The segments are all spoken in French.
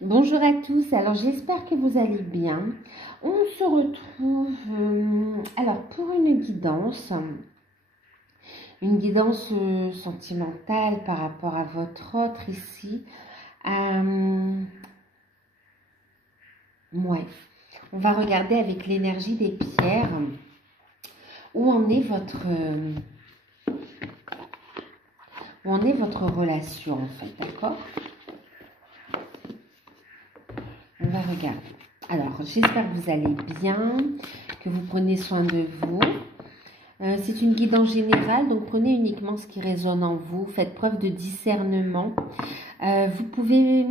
Bonjour à tous, alors j'espère que vous allez bien. On se retrouve alors pour une guidance sentimentale par rapport à votre autre ici. Ouais, on va regarder avec l'énergie des pierres où en est votre relation en fait, d'accord? On va regarder. Alors, j'espère que vous allez bien, que vous prenez soin de vous. C'est une guidance générale, donc prenez uniquement ce qui résonne en vous. Faites preuve de discernement. Vous pouvez,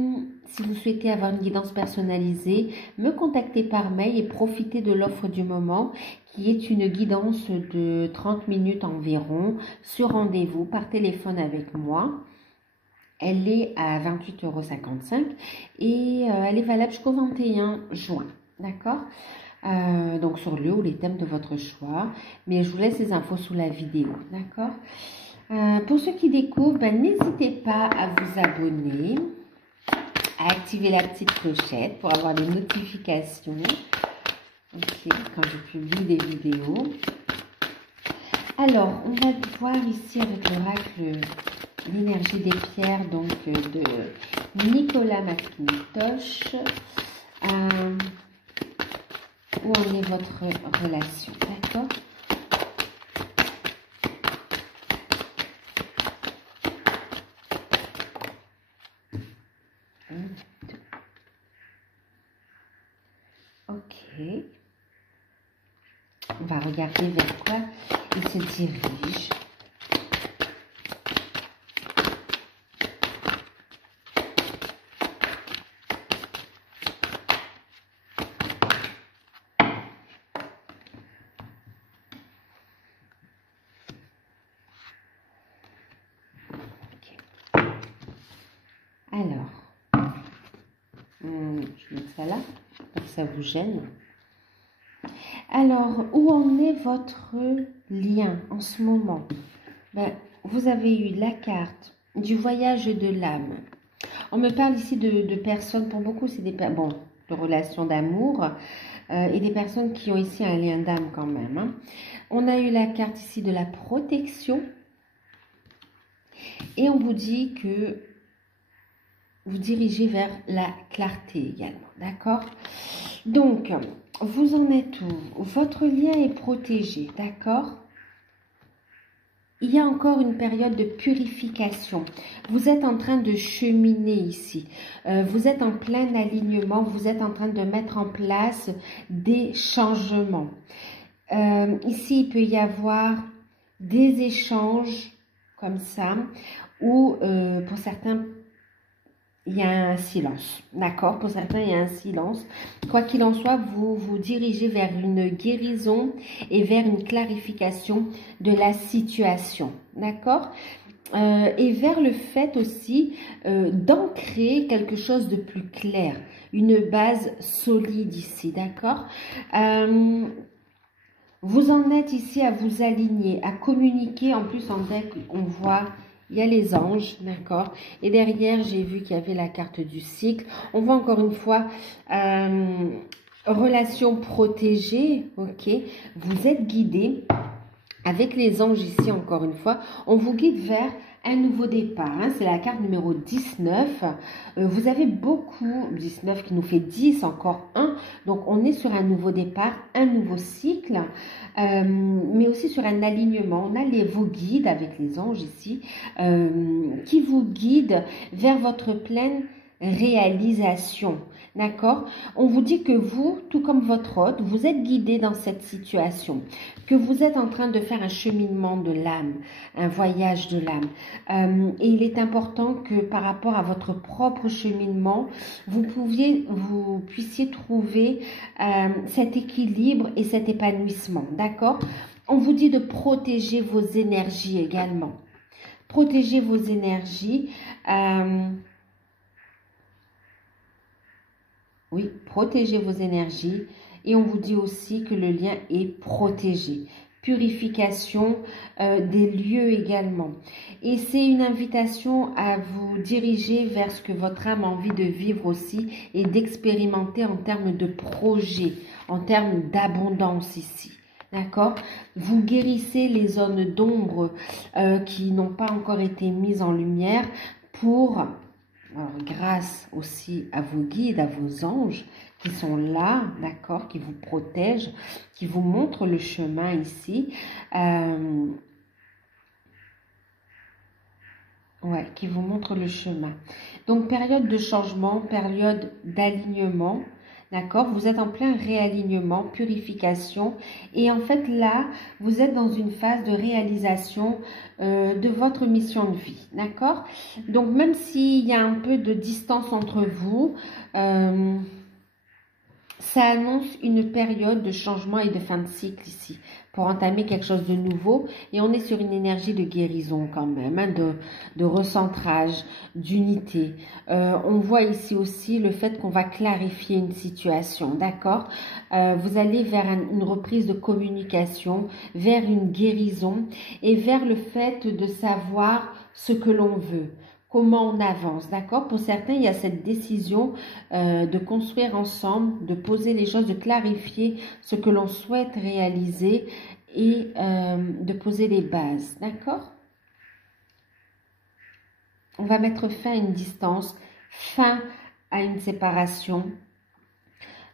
si vous souhaitez avoir une guidance personnalisée, me contacter par mail et profiter de l'offre du moment, qui est une guidance de 30 minutes environ, sur rendez-vous, par téléphone avec moi. Elle est à 28,55 € et elle est valable jusqu'au 21 juin. D'accord? Donc sur le ou les thèmes de votre choix. Mais je vous laisse les infos sous la vidéo. D'accord? Pour ceux qui découvrent, n'hésitez pas à vous abonner, à activer la petite clochette pour avoir les notifications. Ok, quand je publie des vidéos. Alors, on va voir ici avec l'oracle l'énergie des pierres, donc de Nicolas McIntosh. Où en est votre relation, d'accord? Ok. On va regarder vers quoi il se dirige. Alors, je mets ça là, pour que ça vous gêne. Alors, où en est votre lien en ce moment? Vous avez eu la carte du voyage de l'âme. On me parle ici de personnes, pour beaucoup, c'est de relations d'amour et des personnes qui ont ici un lien d'âme quand même. Hein. On a eu la carte ici de la protection et on vous dit que vous dirigez vers la clarté également, d'accord? Donc, vous en êtes où? Votre lien est protégé, d'accord? Il y a encore une période de purification. Vous êtes en train de cheminer ici. Vous êtes en plein alignement. Vous êtes en train de mettre en place des changements. Ici, il peut y avoir des échanges comme ça, ou pour certains, il y a un silence, d'accord? Pour certains, il y a un silence. Quoi qu'il en soit, vous vous dirigez vers une guérison et vers une clarification de la situation, d'accord? Et vers le fait aussi d'ancrer quelque chose de plus clair, une base solide ici, d'accord? Vous en êtes ici à vous aligner, à communiquer. En plus, en deck, on voit... Il y a les anges, d'accord? Et derrière, j'ai vu qu'il y avait la carte du cycle. On voit encore une fois relation protégée, ok? Vous êtes guidé avec les anges ici, encore une fois. On vous guide vers un nouveau départ. Hein, c'est la carte numéro 19. Vous avez beaucoup, 19 qui nous fait 10, encore 1. Donc, on est sur un nouveau départ, un nouveau cycle, mais aussi sur un alignement. On a vos guides avec les anges ici qui vous guident vers votre pleine réalisation. D'accord? On vous dit que vous, tout comme votre hôte, vous êtes guidé dans cette situation, que vous êtes en train de faire un cheminement de l'âme, un voyage de l'âme. Et il est important que par rapport à votre propre cheminement, vous puissiez trouver cet équilibre et cet épanouissement. D'accord? On vous dit de protéger vos énergies également. Protéger vos énergies. Oui, protégez vos énergies. Et on vous dit aussi que le lien est protégé. purification des lieux également. Et c'est une invitation à vous diriger vers ce que votre âme a envie de vivre aussi et d'expérimenter en termes de projet, en termes d'abondance ici. D'accord? Vous guérissez les zones d'ombre qui n'ont pas encore été mises en lumière pour, alors, grâce aussi à vos guides, à vos anges qui sont là, d'accord, qui vous protègent, qui vous montrent le chemin ici. Ouais, qui vous montrent le chemin. Donc, période de changement, période d'alignement. D'accord? Vous êtes en plein réalignement, purification. Et en fait, là, vous êtes dans une phase de réalisation de votre mission de vie. D'accord? Donc, même s'il y a un peu de distance entre vous, ça annonce une période de changement et de fin de cycle ici, pour entamer quelque chose de nouveau. Et on est sur une énergie de guérison quand même, hein, de recentrage, d'unité. On voit ici aussi le fait qu'on va clarifier une situation, d'accord? Vous allez vers une reprise de communication, vers une guérison et vers le fait de savoir ce que l'on veut. Comment on avance, d'accord? Pour certains, il y a cette décision de construire ensemble, de poser les choses, de clarifier ce que l'on souhaite réaliser et de poser les bases, d'accord? On va mettre fin à une distance, fin à une séparation,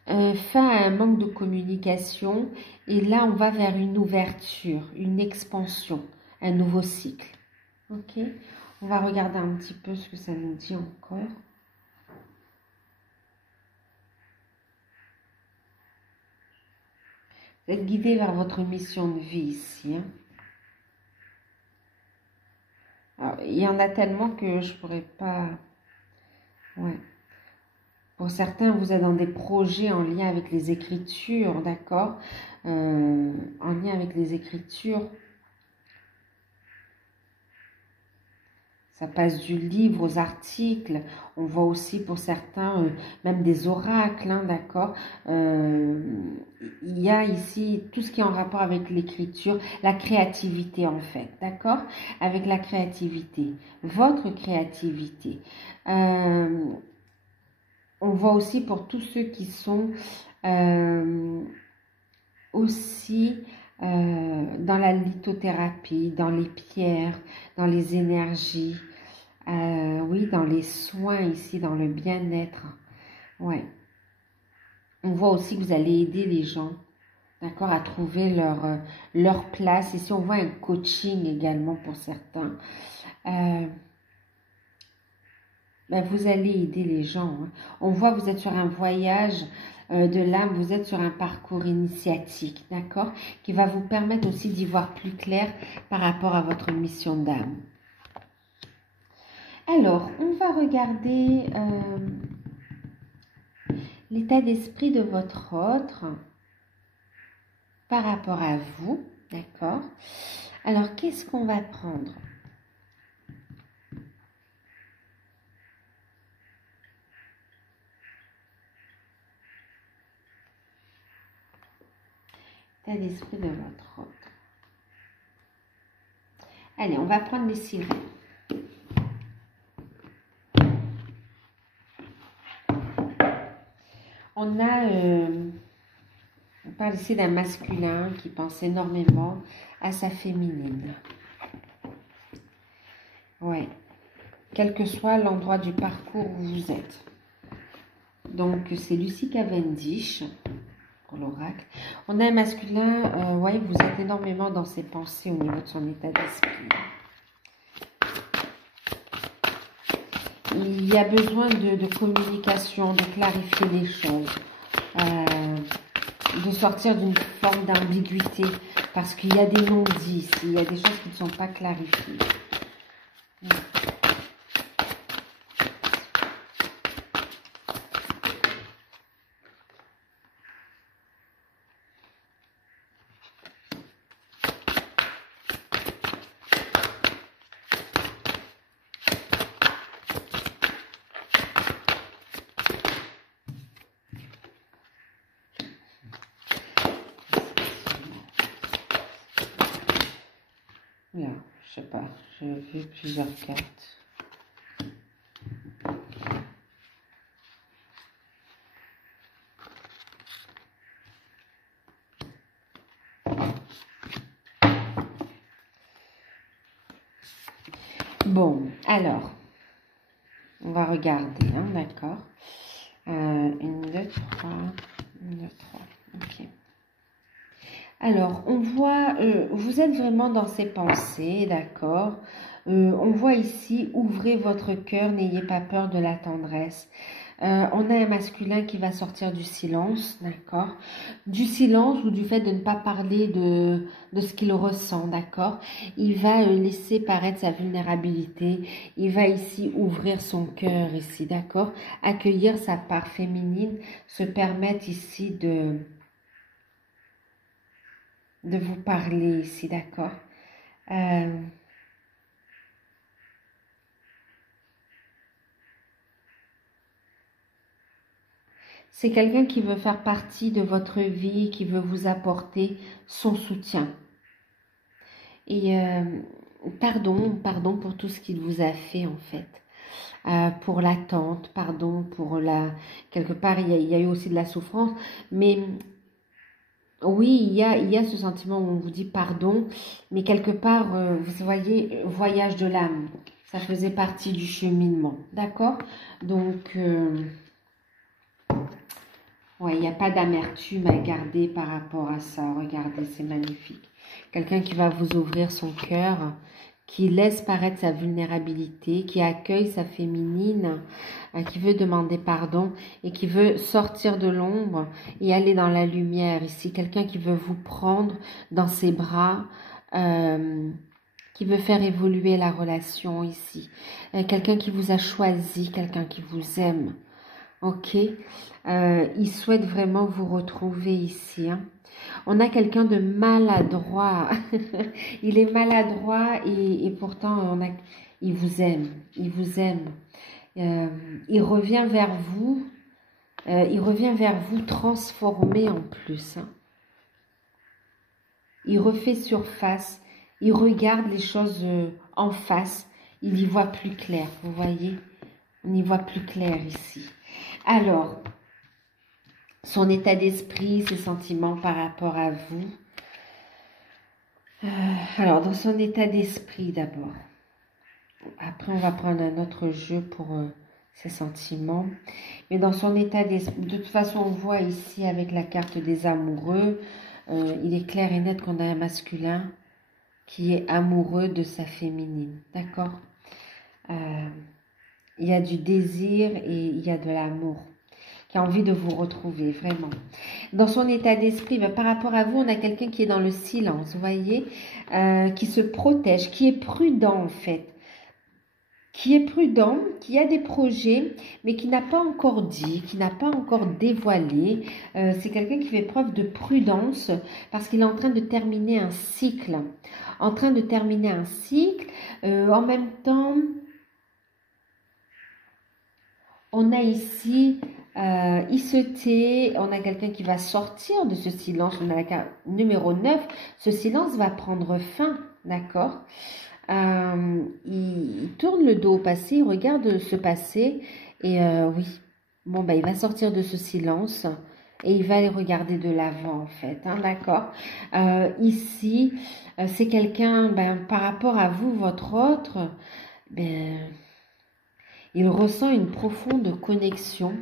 fin à un manque de communication et là, on va vers une ouverture, une expansion, un nouveau cycle, ok? On va regarder un petit peu ce que ça nous dit encore. Vous êtes guidé vers votre mission de vie ici. Hein. Alors, il y en a tellement que je ne pourrais pas... Ouais. Pour certains, vous êtes dans des projets en lien avec les écritures, d'accord? En lien avec les écritures. Ça passe du livre aux articles. On voit aussi pour certains même des oracles, hein, d'accord. Il y a ici tout ce qui est en rapport avec l'écriture, la créativité en fait, d'accord. Avec la créativité, votre créativité. On voit aussi pour tous ceux qui sont aussi dans la lithothérapie, dans les pierres, dans les énergies. Oui, dans les soins ici, dans le bien-être. Ouais. On voit aussi que vous allez aider les gens, d'accord, à trouver leur place. Ici, on voit un coaching également pour certains. Ben, vous allez aider les gens. Hein. On voit que vous êtes sur un voyage de l'âme, vous êtes sur un parcours initiatique, d'accord, qui va vous permettre aussi d'y voir plus clair par rapport à votre mission d'âme. Alors, on va regarder l'état d'esprit de votre autre par rapport à vous, d'accord? Alors, qu'est-ce qu'on va prendre? L'état d'esprit de votre autre. Allez, on va prendre les sirènes. On parle ici d'un masculin qui pense énormément à sa féminine. Ouais. Quel que soit l'endroit du parcours où vous êtes. Donc, c'est Lucy Cavendish pour l'oracle. On a un masculin, ouais, vous êtes énormément dans ses pensées au niveau de son état d'esprit. Il y a besoin de communication, de clarifier les choses, de sortir d'une forme d'ambiguïté, parce qu'il y a des non-dits ici, il y a des choses qui ne sont pas clarifiées. Je sais pas, j'ai vu plusieurs cartes. Bon, alors, on va regarder, hein, d'accord. 1, 2, 3, 1, 2, 3, ok. Alors, on voit, vous êtes vraiment dans ces pensées, d'accord. On voit ici, ouvrez votre cœur, n'ayez pas peur de la tendresse. On a un masculin qui va sortir du silence, d'accord. Du silence ou du fait de ne pas parler de ce qu'il ressent, d'accord. Il va laisser paraître sa vulnérabilité. Il va ici ouvrir son cœur, ici, d'accord. Accueillir sa part féminine, se permettre ici de vous parler ici, d'accord. C'est quelqu'un qui veut faire partie de votre vie, qui veut vous apporter son soutien. Et pardon pour tout ce qu'il vous a fait en fait. Pour l'attente, pardon pour la... Quelque part, il y a eu aussi de la souffrance, mais... Oui, il y a ce sentiment où on vous dit pardon, mais quelque part, vous voyez, voyage de l'âme, ça faisait partie du cheminement, d'accord? Donc, ouais, il n'y a pas d'amertume à garder par rapport à ça. Regardez, c'est magnifique. Quelqu'un qui va vous ouvrir son cœur, qui laisse paraître sa vulnérabilité, qui accueille sa féminine, qui veut demander pardon et qui veut sortir de l'ombre et aller dans la lumière. Ici, quelqu'un qui veut vous prendre dans ses bras, qui veut faire évoluer la relation ici. Quelqu'un qui vous a choisi, quelqu'un qui vous aime. Ok, il souhaite vraiment vous retrouver ici, hein. On a quelqu'un de maladroit. Il est maladroit et pourtant il vous aime. Il vous aime. Il revient vers vous. Il revient vers vous transformé en plus, hein. Il refait surface. Il regarde les choses en face. Il y voit plus clair. Vous voyez? On y voit plus clair ici. Alors, son état d'esprit, ses sentiments par rapport à vous. Alors, dans son état d'esprit d'abord. Après, on va prendre un autre jeu pour ses sentiments. Mais dans son état d'esprit, de toute façon, on voit ici avec la carte des amoureux, il est clair et net qu'on a un masculin qui est amoureux de sa féminine. D'accord? Il y a du désir et il y a de l'amour, qui a envie de vous retrouver, vraiment. Dans son état d'esprit, par rapport à vous, on a quelqu'un qui est dans le silence, vous voyez, qui se protège, qui est prudent en fait, qui est prudent, qui a des projets, mais qui n'a pas encore dit, qui n'a pas encore dévoilé. C'est quelqu'un qui fait preuve de prudence parce qu'il est en train de terminer un cycle. En train de terminer un cycle, en même temps... On a ici, il se tait, on a quelqu'un qui va sortir de ce silence, on a la carte numéro 9, ce silence va prendre fin, d'accord. Il tourne le dos au passé, il regarde ce passé, et oui, bon, il va sortir de ce silence, et il va aller regarder de l'avant, en fait, hein, d'accord. Ici, c'est quelqu'un, par rapport à vous, votre autre, il ressent une profonde connexion.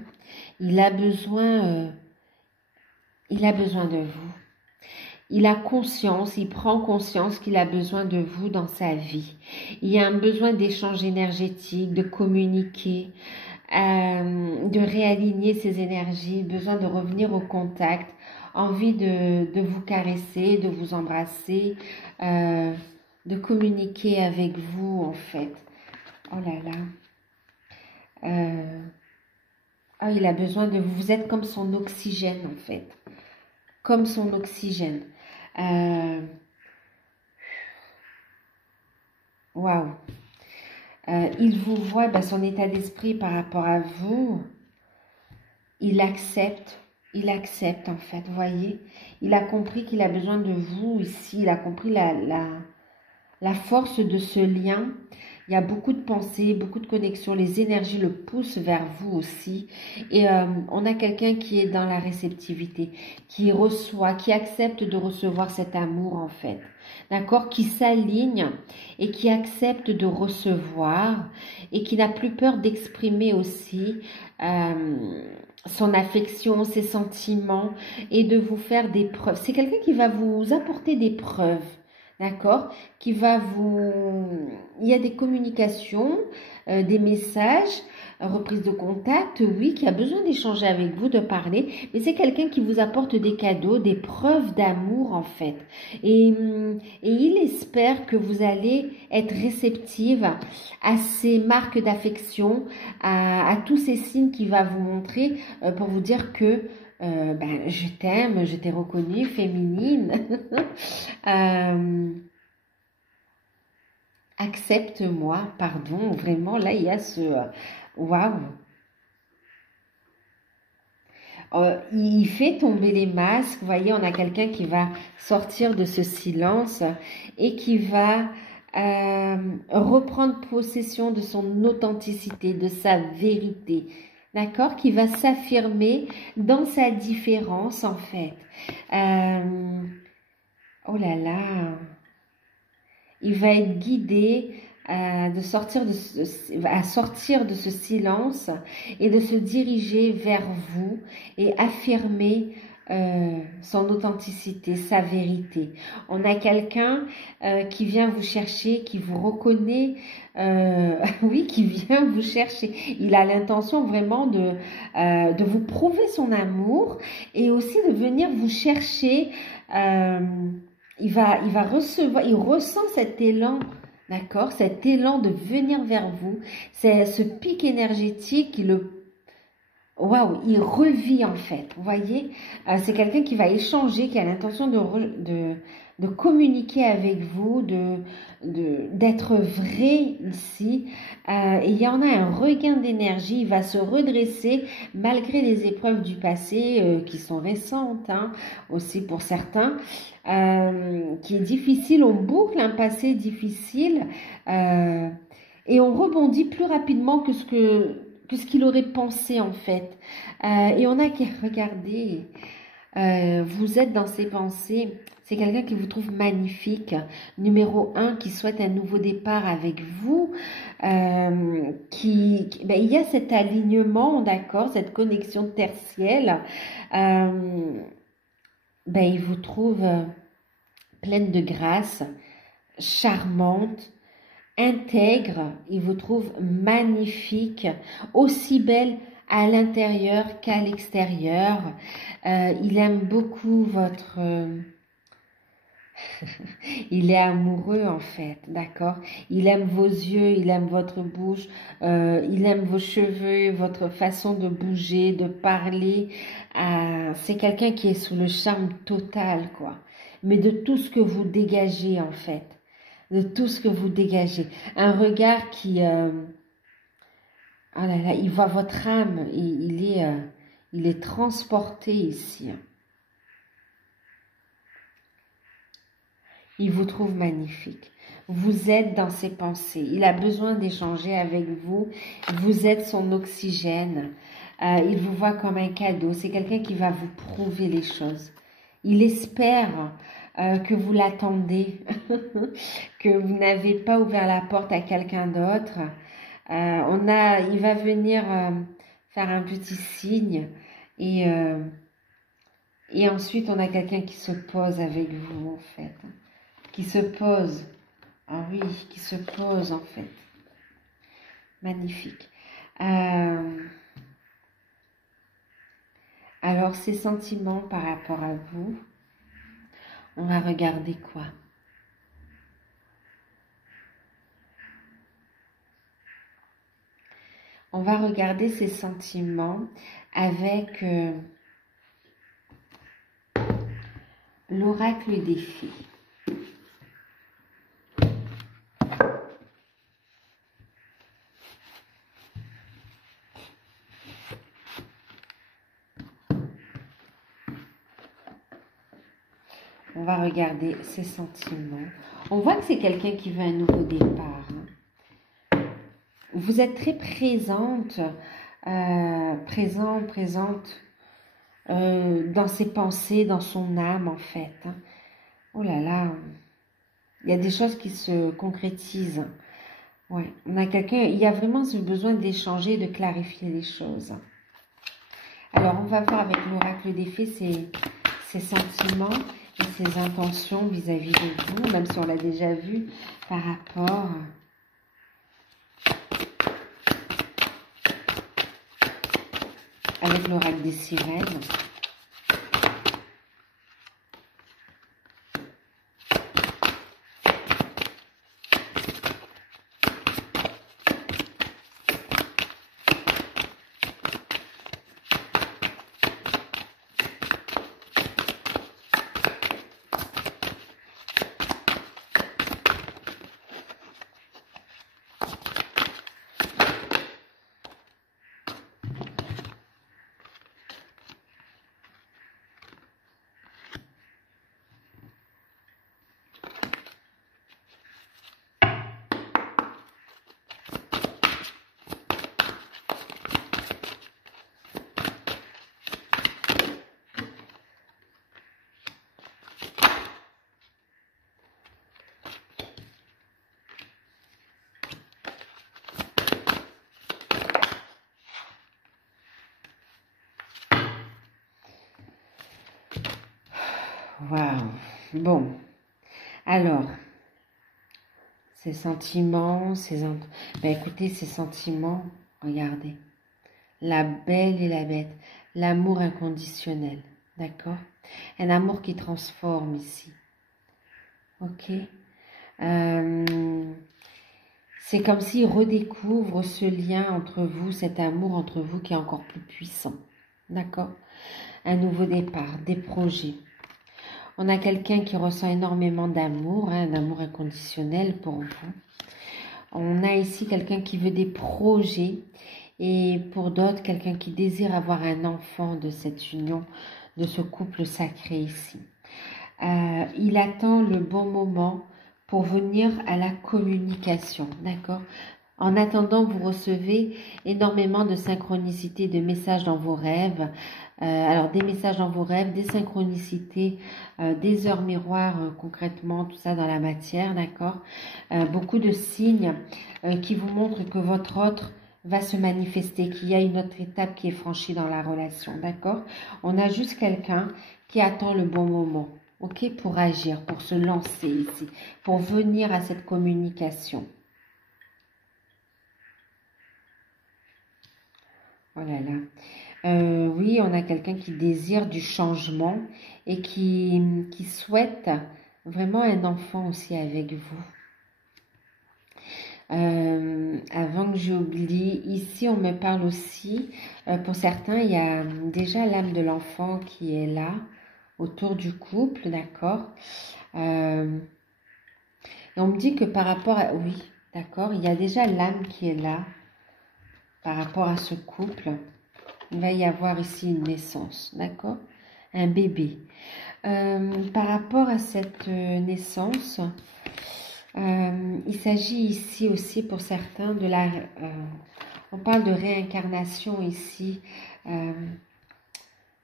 Il a besoin de vous. Il a conscience, il prend conscience qu'il a besoin de vous dans sa vie. Il y a un besoin d'échange énergétique, de communiquer, de réaligner ses énergies, besoin de revenir au contact, envie de vous caresser, de vous embrasser, de communiquer avec vous en fait. Oh là là. Il a besoin de vous. Vous êtes comme son oxygène, en fait. Comme son oxygène. Waouh. Il vous voit, son état d'esprit par rapport à vous. Il accepte en fait, vous voyez. Il a compris qu'il a besoin de vous ici. Il a compris la force de ce lien. Il y a beaucoup de pensées, beaucoup de connexions. Les énergies le poussent vers vous aussi. Et on a quelqu'un qui est dans la réceptivité, qui reçoit, qui accepte de recevoir cet amour en fait. D'accord? Qui s'aligne et qui accepte de recevoir et qui n'a plus peur d'exprimer aussi son affection, ses sentiments et de vous faire des preuves. C'est quelqu'un qui va vous apporter des preuves. D'accord? Qui va vous... Il y a des communications, des messages, reprise de contact, oui, qui a besoin d'échanger avec vous, de parler, mais c'est quelqu'un qui vous apporte des cadeaux, des preuves d'amour en fait. Et il espère que vous allez être réceptive à ces marques d'affection, à tous ces signes qu'il va vous montrer pour vous dire que ben, je t'aime, je t'ai reconnue, féminine. Accepte-moi, pardon, vraiment, là, il y a ce... Waouh! Il fait tomber les masques, vous voyez, on a quelqu'un qui va sortir de ce silence et qui va reprendre possession de son authenticité, de sa vérité, d'accord? Qui va s'affirmer dans sa différence, en fait. Oh là là! Il va être guidé à sortir de ce silence et de se diriger vers vous et affirmer son authenticité, sa vérité. On a quelqu'un qui vient vous chercher, qui vous reconnaît, oui, qui vient vous chercher. Il a l'intention vraiment de vous prouver son amour et aussi de venir vous chercher. Il va recevoir, il ressent cet élan, d'accord, cet élan de venir vers vous. C'est ce pic énergétique, waouh, il revit en fait. Vous voyez, c'est quelqu'un qui va échanger, qui a l'intention de communiquer avec vous, d'être vrai ici. Et il y en a un regain d'énergie, il va se redresser malgré les épreuves du passé qui sont récentes, hein, aussi pour certains, qui est difficile. On boucle un passé difficile et on rebondit plus rapidement que ce qu'il aurait pensé en fait. Et on a qui regardez, vous êtes dans ses pensées. C'est quelqu'un qui vous trouve magnifique. Numéro 1, qui souhaite un nouveau départ avec vous. Ben, il y a cet alignement, d'accord, cette connexion tertielle. Ben, il vous trouve pleine de grâce, charmante, intègre, il vous trouve magnifique, aussi belle à l'intérieur qu'à l'extérieur. Il aime beaucoup votre... il est amoureux en fait, d'accord? Il aime vos yeux, il aime votre bouche, il aime vos cheveux, votre façon de bouger, de parler. C'est quelqu'un qui est sous le charme total, quoi. Mais de tout ce que vous dégagez en fait. De tout ce que vous dégagez. Un regard qui... oh là là, il voit votre âme, il est transporté ici. Il vous trouve magnifique. Vous êtes dans ses pensées. Il a besoin d'échanger avec vous. Vous êtes son oxygène. Il vous voit comme un cadeau. C'est quelqu'un qui va vous prouver les choses. Il espère que vous l'attendez, que vous n'avez pas ouvert la porte à quelqu'un d'autre. Il va venir faire un petit signe et ensuite on a quelqu'un qui se pose avec vous en fait, qui se pose, ah oui, qui se pose en fait, magnifique. Alors ces sentiments par rapport à vous, on va regarder quoi? On va regarder ces sentiments avec l'oracle des fées. on va regarder ses sentiments. On voit que c'est quelqu'un qui veut un nouveau départ. Hein. Vous êtes très présente, présente dans ses pensées, dans son âme en fait. Hein. Oh là là, il y a des choses qui se concrétisent. Ouais, on a quelqu'un, il y a vraiment ce besoin d'échanger, de clarifier les choses. Alors, on va voir avec l'oracle des fées ses sentiments et ses intentions vis-à-vis de vous, même si on l'a déjà vu par rapport avec l'oracle des sirènes. Waouh. Bon. Alors, ces sentiments, ben écoutez, ces sentiments, regardez. La belle et la bête. L'amour inconditionnel. D'accord? Un amour qui transforme ici. Ok? C'est comme s'il redécouvre ce lien entre vous, cet amour entre vous qui est encore plus puissant. D'accord? Un nouveau départ, des projets. On a quelqu'un qui ressent énormément d'amour, hein, d'amour inconditionnel pour vous. On a ici quelqu'un qui veut des projets et pour d'autres, quelqu'un qui désire avoir un enfant de cette union, de ce couple sacré ici. Il attend le bon moment pour venir à la communication, d'accord? En attendant, vous recevez énormément de synchronicité, de messages dans vos rêves. Alors, des messages dans vos rêves, des synchronicités, des heures miroirs, concrètement, tout ça dans la matière, d'accord? Beaucoup de signes qui vous montrent que votre autre va se manifester, qu'il y a une autre étape qui est franchie dans la relation, d'accord? On a juste quelqu'un qui attend le bon moment, ok? Pour agir, pour se lancer ici, pour venir à cette communication. Oh là là. Oui, on a quelqu'un qui désire du changement et qui souhaite vraiment un enfant aussi avec vous. Avant que j'oublie, ici on me parle aussi, pour certains, il y a déjà l'âme de l'enfant qui est là, autour du couple, d'accord? Et on me dit que par rapport à... Oui, d'accord, il y a déjà l'âme qui est là, par rapport à ce couple. Il va y avoir ici une naissance, d'accord? Un bébé. Par rapport à cette naissance, il s'agit ici aussi pour certains de la... on parle de réincarnation ici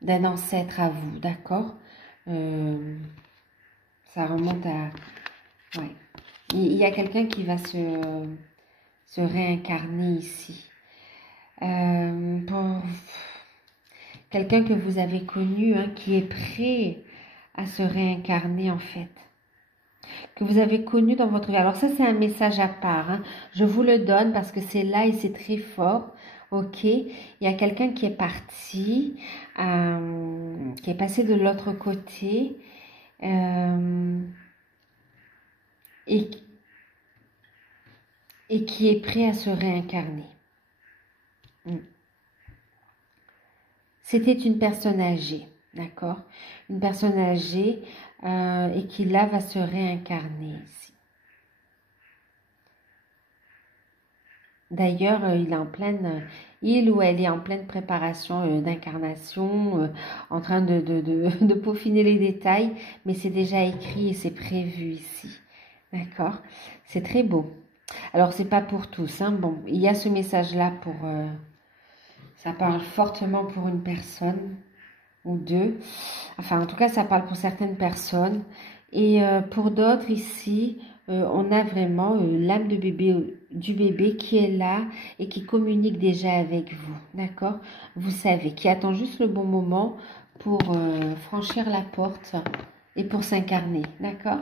d'un ancêtre à vous, d'accord? Ça remonte à... Ouais. Il y a quelqu'un qui va se réincarner ici. Pour quelqu'un que vous avez connu, hein, qui est prêt à se réincarner en fait. Que vous avez connu dans votre vie. Alors ça, c'est un message à part. Hein. Je vous le donne parce que c'est là et c'est très fort. Ok, il y a quelqu'un qui est parti, qui est passé de l'autre côté et qui est prêt à se réincarner. C'était une personne âgée, d'accord? Une personne âgée et qui là va se réincarner ici. D'ailleurs, il ou elle est en pleine préparation d'incarnation, en train de peaufiner les détails, mais c'est déjà écrit et c'est prévu ici. D'accord? C'est très beau. Alors, c'est pas pour tous, hein. Bon, il y a ce message-là pour... ça parle fortement pour une personne ou deux. Enfin, en tout cas, ça parle pour certaines personnes. Et pour d'autres, ici, on a vraiment l'âme de bébé, du bébé qui est là et qui communique déjà avec vous. D'accord? Vous savez, qui attend juste le bon moment pour franchir la porte et pour s'incarner. D'accord?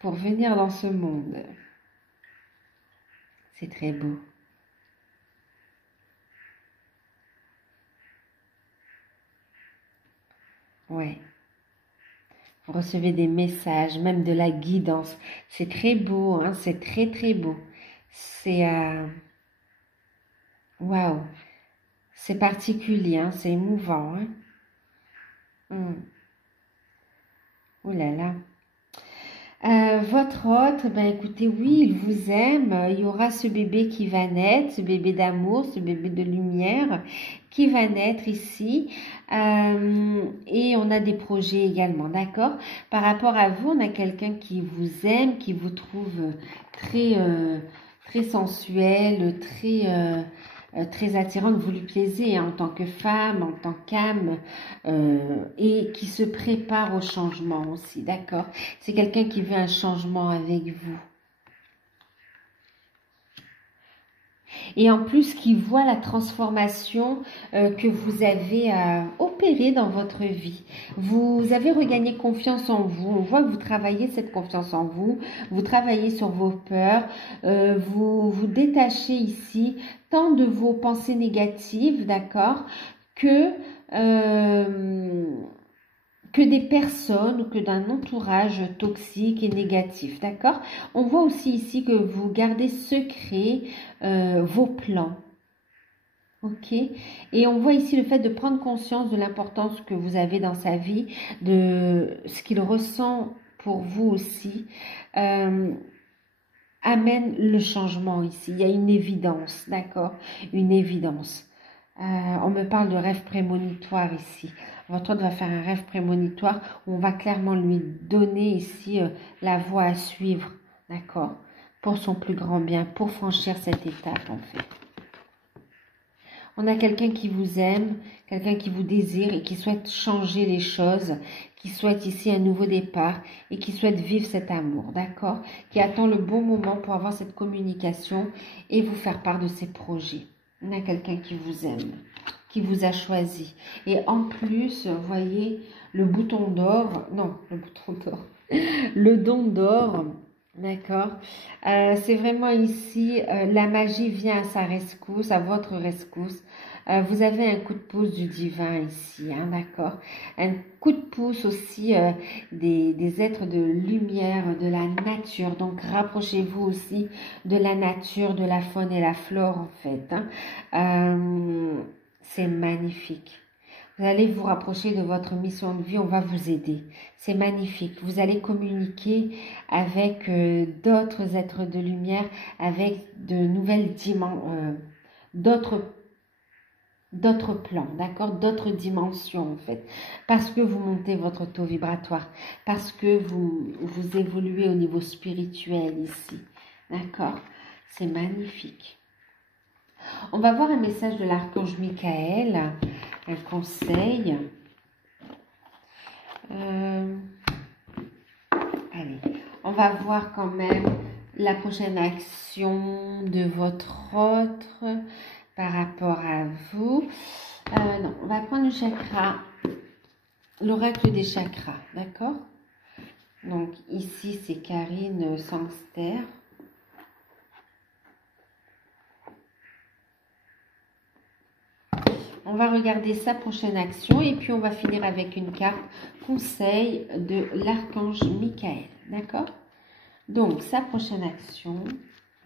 Pour venir dans ce monde. C'est très beau. Ouais. Vous recevez des messages, même de la guidance. C'est très beau, hein, c'est très très beau. C'est waouh, c'est particulier, hein, c'est émouvant. Hein. Oh là là. Votre hôte, ben écoutez, oui, il vous aime. Il y aura ce bébé qui va naître, ce bébé d'amour, ce bébé de lumière qui va naître ici. Et on a des projets également, d'accord? Par rapport à vous, on a quelqu'un qui vous aime, qui vous trouve très sensuel, très attirante. Vous lui plaisez hein, en tant que femme, en tant qu'âme, et qui se prépare au changement aussi, d'accord? C'est quelqu'un qui veut un changement avec vous. Et en plus, qui voit la transformation que vous avez opérée dans votre vie. Vous avez regagné confiance en vous. On voit que vous travaillez cette confiance en vous. Vous travaillez sur vos peurs. Vous vous détachez ici tant de vos pensées négatives, d'accord, que des personnes ou que d'un entourage toxique et négatif, d'accord? On voit aussi ici que vous gardez secret vos plans, ok? Et on voit ici le fait de prendre conscience de l'importance que vous avez dans sa vie, de ce qu'il ressent pour vous aussi, amène le changement ici. Il y a une évidence, d'accord? Une évidence. On me parle de rêve prémonitoire ici. Votre hôte va faire un rêve prémonitoire où on va clairement lui donner ici la voie à suivre, d'accord? Pour son plus grand bien, pour franchir cette étape en fait. On a quelqu'un qui vous aime, quelqu'un qui vous désire et qui souhaite changer les choses, qui souhaite ici un nouveau départ et qui souhaite vivre cet amour, d'accord? Qui attend le bon moment pour avoir cette communication et vous faire part de ses projets. On a quelqu'un qui vous aime, qui vous a choisi. Et en plus, vous voyez, le bouton d'or, non, le bouton d'or, le don d'or, d'accord. C'est vraiment ici, la magie vient à sa rescousse, à votre rescousse. Vous avez un coup de pouce du divin ici, hein, d'accord. Un coup de pouce aussi des êtres de lumière, de la nature. Donc rapprochez-vous aussi de la nature, de la faune et la flore en fait. Hein. C'est magnifique. Vous allez vous rapprocher de votre mission de vie, on va vous aider. C'est magnifique. Vous allez communiquer avec d'autres êtres de lumière, avec de nouvelles dimensions, d'autres plans, d'accord? D'autres dimensions en fait. Parce que vous montez votre taux vibratoire, parce que vous évoluez au niveau spirituel ici, d'accord? C'est magnifique. On va voir un message de l'archange Michael, un conseil. Allez, on va voir quand même la prochaine action de votre autre par rapport à vous. Non, on va prendre le chakra, l'oracle des chakras, d'accord? Donc ici, c'est Karine Sangster. On va regarder sa prochaine action et puis on va finir avec une carte conseil de l'archange Michael. D'accord? Donc, sa prochaine action,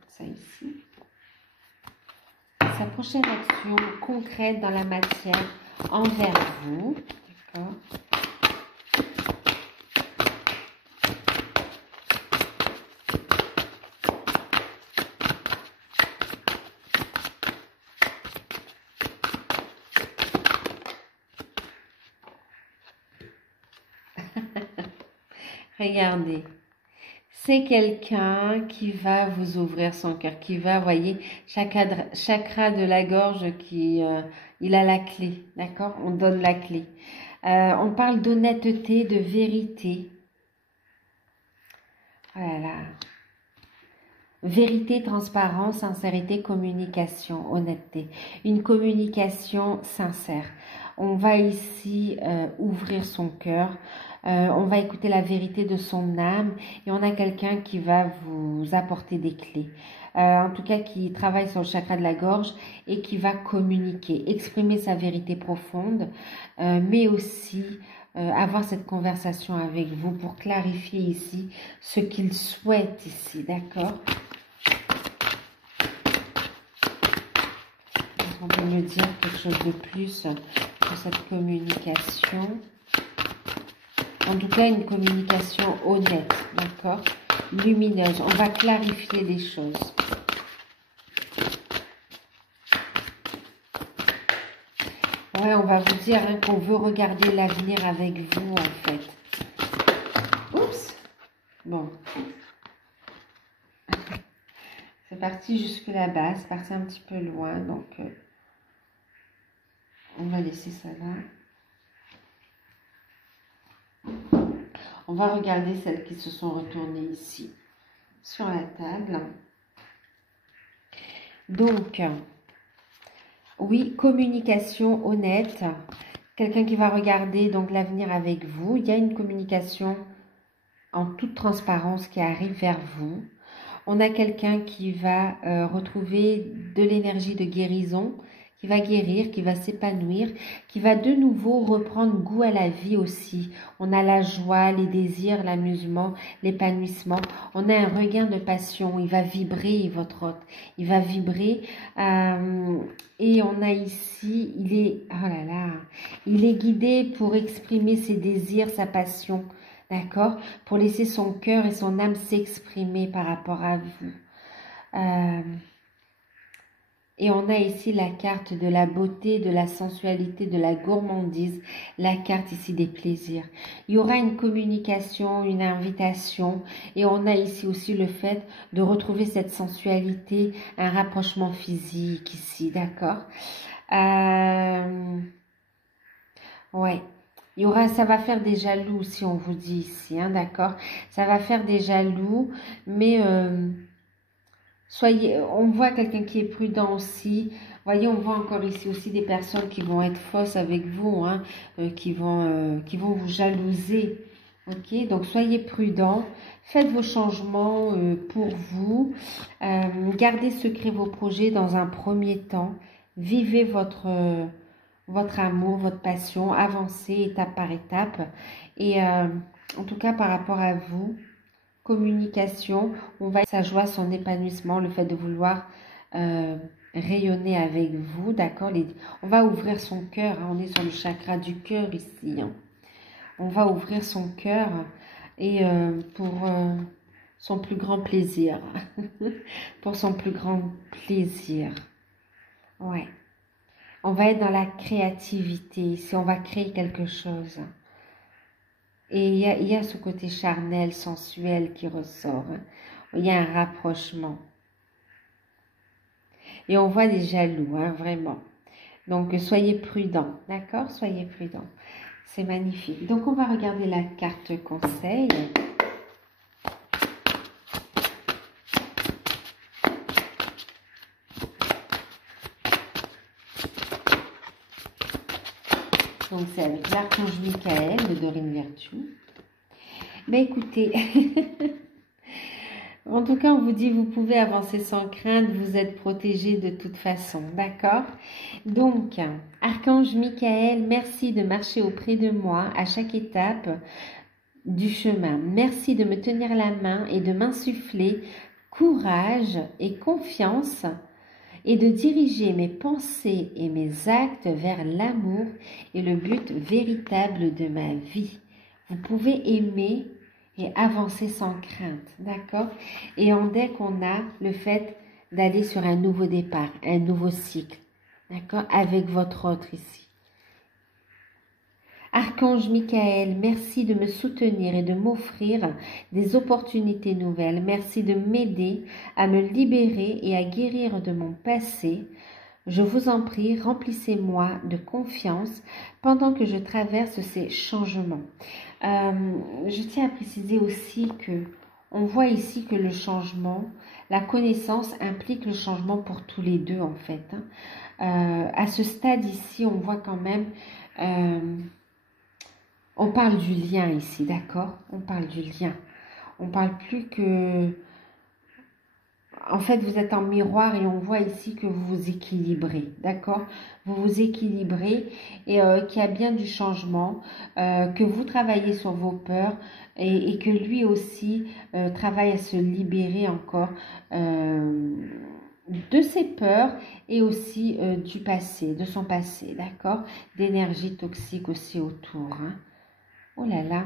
ça ici. Sa prochaine action concrète dans la matière envers vous. D'accord? Regardez. C'est quelqu'un qui va vous ouvrir son cœur, qui va, voyez, chakra de la gorge, il a la clé, d'accord? On donne la clé. On parle d'honnêteté, de vérité. Voilà. Vérité, transparence, sincérité, communication, honnêteté. Une communication sincère. On va ici ouvrir son cœur. On va écouter la vérité de son âme. Et on a quelqu'un qui va vous apporter des clés. En tout cas, qui travaille sur le chakra de la gorge et qui va communiquer, exprimer sa vérité profonde, mais aussi avoir cette conversation avec vous pour clarifier ici ce qu'il souhaite ici, d'accord? On peut me dire quelque chose de plus sur cette communication. En tout cas, une communication honnête, d'accord? Lumineuse. On va clarifier les choses. Ouais, on va vous dire hein, qu'on veut regarder l'avenir avec vous, en fait. Oups! Bon. C'est parti jusque là-bas, c'est parti un petit peu loin, donc on va laisser ça là. On va regarder celles qui se sont retournées ici, sur la table. Donc, oui, communication honnête. Quelqu'un qui va regarder donc l'avenir avec vous. Il y a une communication en toute transparence qui arrive vers vous. On a quelqu'un qui va retrouver de l'énergie de guérison, qui va guérir, qui va s'épanouir, qui va de nouveau reprendre goût à la vie aussi. On a la joie, les désirs, l'amusement, l'épanouissement. On a un regain de passion. Il va vibrer, votre hôte. Il va vibrer. Et on a ici, oh là là, il est guidé pour exprimer ses désirs, sa passion. D'accord? Pour laisser son cœur et son âme s'exprimer par rapport à vous. Et on a ici la carte de la beauté, de la sensualité, de la gourmandise. La carte ici des plaisirs. Il y aura une communication, une invitation. Et on a ici aussi le fait de retrouver cette sensualité, un rapprochement physique ici. D'accord? Ouais. Il y aura, ça va faire des jaloux si on vous dit ici, hein, d'accord? Ça va faire des jaloux, mais soyez, on voit quelqu'un qui est prudent aussi. Voyez, on voit encore ici aussi des personnes qui vont être fausses avec vous, hein, qui vont vous jalouser. Ok, donc soyez prudent, faites vos changements pour vous, gardez secret vos projets dans un premier temps, vivez votre amour, votre passion, avancez étape par étape. Et en tout cas, par rapport à vous, communication, on va sa joie, son épanouissement, le fait de vouloir rayonner avec vous, d'accord? On va ouvrir son cœur, hein, on est sur le chakra du cœur ici. Hein. On va ouvrir son cœur et pour son plus grand plaisir. Pour son plus grand plaisir. Ouais. On va être dans la créativité ici, on va créer quelque chose. Et il y a ce côté charnel, sensuel qui ressort. Hein. Il y a un rapprochement. Et on voit des jaloux, hein, vraiment. Donc, soyez prudents, d'accord? Soyez prudents. C'est magnifique. Donc, on va regarder la carte conseil. Donc, c'est avec l'archange Michael de Dorine Virtue. Mais écoutez, en tout cas, on vous dit, vous pouvez avancer sans crainte, vous êtes protégé de toute façon, d'accord? Donc, archange Michael, merci de marcher auprès de moi à chaque étape du chemin. Merci de me tenir la main et de m'insuffler courage et confiance et de diriger mes pensées et mes actes vers l'amour et le but véritable de ma vie. Vous pouvez aimer et avancer sans crainte, d'accord? Et en deck, on a le fait d'aller sur un nouveau départ, un nouveau cycle, d'accord? Avec votre autre ici. Archange Michael, merci de me soutenir et de m'offrir des opportunités nouvelles. Merci de m'aider à me libérer et à guérir de mon passé. Je vous en prie, remplissez-moi de confiance pendant que je traverse ces changements. Je tiens à préciser aussi que on voit ici que le changement, la connaissance implique le changement pour tous les deux en fait. À ce stade ici, on voit quand même, on parle du lien ici, d'accord? On parle du lien. On parle plus que... En fait, vous êtes en miroir et on voit ici que vous vous équilibrez, d'accord? Vous vous équilibrez et qu'il y a bien du changement, que vous travaillez sur vos peurs et que lui aussi travaille à se libérer encore de ses peurs et aussi du passé, de son passé, d'accord? D'énergie toxique aussi autour, hein? Oh là là!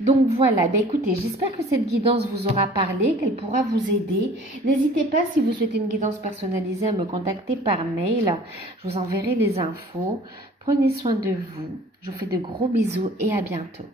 Donc voilà, ben écoutez, j'espère que cette guidance vous aura parlé, qu'elle pourra vous aider. N'hésitez pas, si vous souhaitez une guidance personnalisée, à me contacter par mail. Je vous enverrai les infos. Prenez soin de vous. Je vous fais de gros bisous et à bientôt.